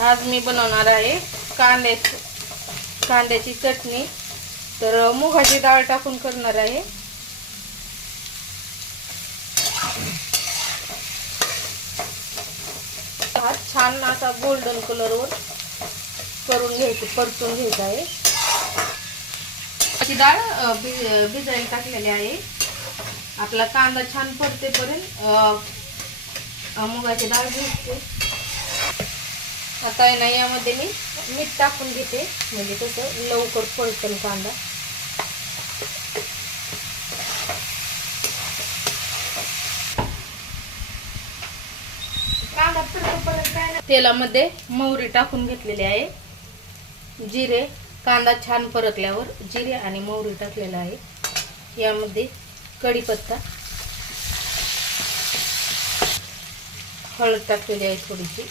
आज मी बनवणार आहे कांद्याची चटणी। तर मुगाची डाळ टाकून करणार आहे। हा छान असा गोल्डन कलरवर करून घ्यायचं, परतून घ्यायचं आहे। ती डाळ भिजायला टाकलेली आहे। आपला कांदा छान परतेपर्यंत मुगाची डाळ भिजते। आता आहे ना, यामध्ये मी मीठ टाकून घेते, म्हणजे कसं लवकर परतेल कांदा। तेलामध्ये मोहरी टाकून घेतलेली आहे, जिरे, कांदा छान परतल्यावर जिरे आणि मोहरी टाकलेला आहे। यामध्ये कढीपत्ता, हळद टाकलेली आहे थोडीशी,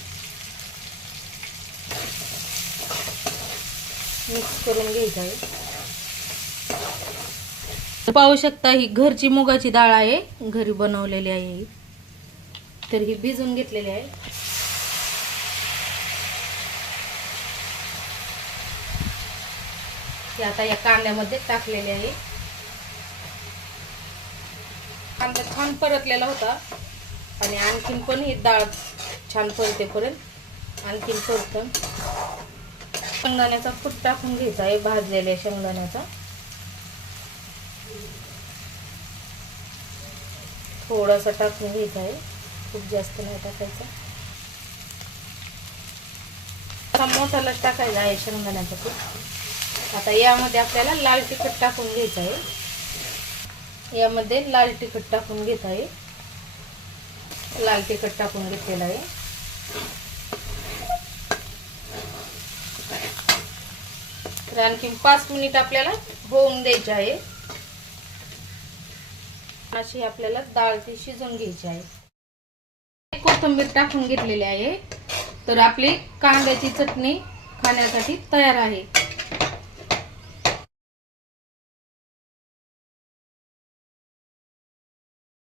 मिक्स करून घ्यायचं आहे। पाहू शकता, ही घरची मुगाची डाळ आहे, घरी बनवलेली आहे। तर ही भिजून घेतलेली आहे। ती आता या कांद्यामध्ये टाकलेली आहे। कांदा छान परतलेला होता आणि आणखीन पण ही डाळ छान परतेपर्यंत आणखीन परतून शेंगदाण्याचा कूट टाकून घ्यायचा आहे, भाजलेल्या शेंगदाण्याचा। थोडासा टाकून घ्यायचा आहे, खूप जास्त नाही टाकायचा। मसाला टाकायचा आहे शेंगदाण्याचा कूट। आता यामध्ये आपल्याला लाल तिखट टाकून घ्यायचं आहे। यामध्ये लाल तिखट टाकून घेत आहे, लाल तिखट टाकून घेतलेलं आहे। तर आणखी 5 मिनिट आपल्याला होऊन द्यायचे आहे। अशी आपल्याला डाळ ती शिजवून घ्यायची आहे। कोथिंबीर टाकून घेतलेली आहे। तर आपली कांद्याची चटणी खाण्यासाठी तयार आहे।